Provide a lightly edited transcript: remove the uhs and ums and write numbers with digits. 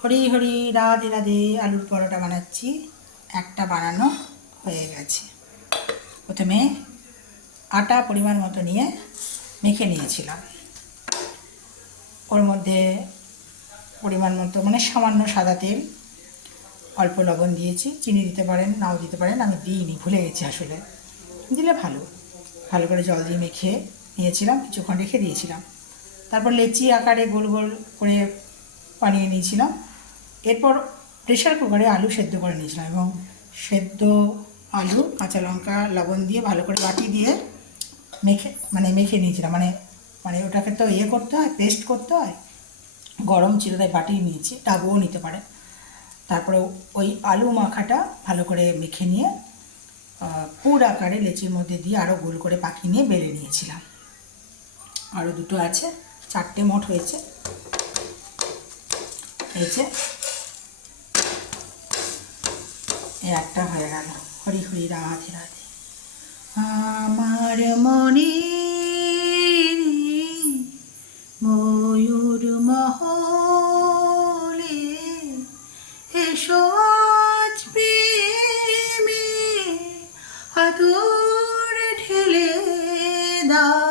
হরি হরি রাধে রাধে। আলুর পরোটা বানাচ্ছি। একটা বানানো হয়ে গেছে। প্রথমে আটা পরিমাণ মতো নিয়ে মেখে নিয়েছিলাম। ওর মধ্যে পরিমাণ মতো মানে সামান্য সাদা তেল, অল্প লবণ দিয়েছি। চিনি দিতে পারেন, নাও দিতে পারেন, আমি দিইনি, ভুলে গেছি আসলে। দিলে ভালো। ভালো করে জল দিয়ে মেখে নিয়েছিলাম, কিছুক্ষণ রেখে দিয়েছিলাম। তারপর লেচি আকারে গোল গোল করে বানিয়ে নিয়েছিলাম। এরপর প্রেশার কুকারে আলু সেদ্ধ করে নিয়েছিলাম এবং সেদ্ধ আলু, কাঁচা লঙ্কা, লবণ দিয়ে ভালো করে বাটি দিয়ে মেখে নিয়েছিলাম। মানে ওটাকে তো করতে হয়, পেস্ট করতে হয়। গরম ছিল তাই বাটি নিয়েছি, ডাবও নিতে পারে। তারপরে ওই আলু মাখাটা ভালো করে মেখে নিয়ে পুর আকারে লেচির মধ্যে দিয়ে আরও গোল করে পাকিয়ে নিয়ে বেলে নিয়েছিলাম। আরও দুটো আছে, 4টে মোট হয়েছে। হয়েছে, একটা হয়ে গেল। হরি হরি রাধে রাধে। আমার মনে ময়ূর মহলে এসো আজ প্রেমে আদর ঢেলে দাও।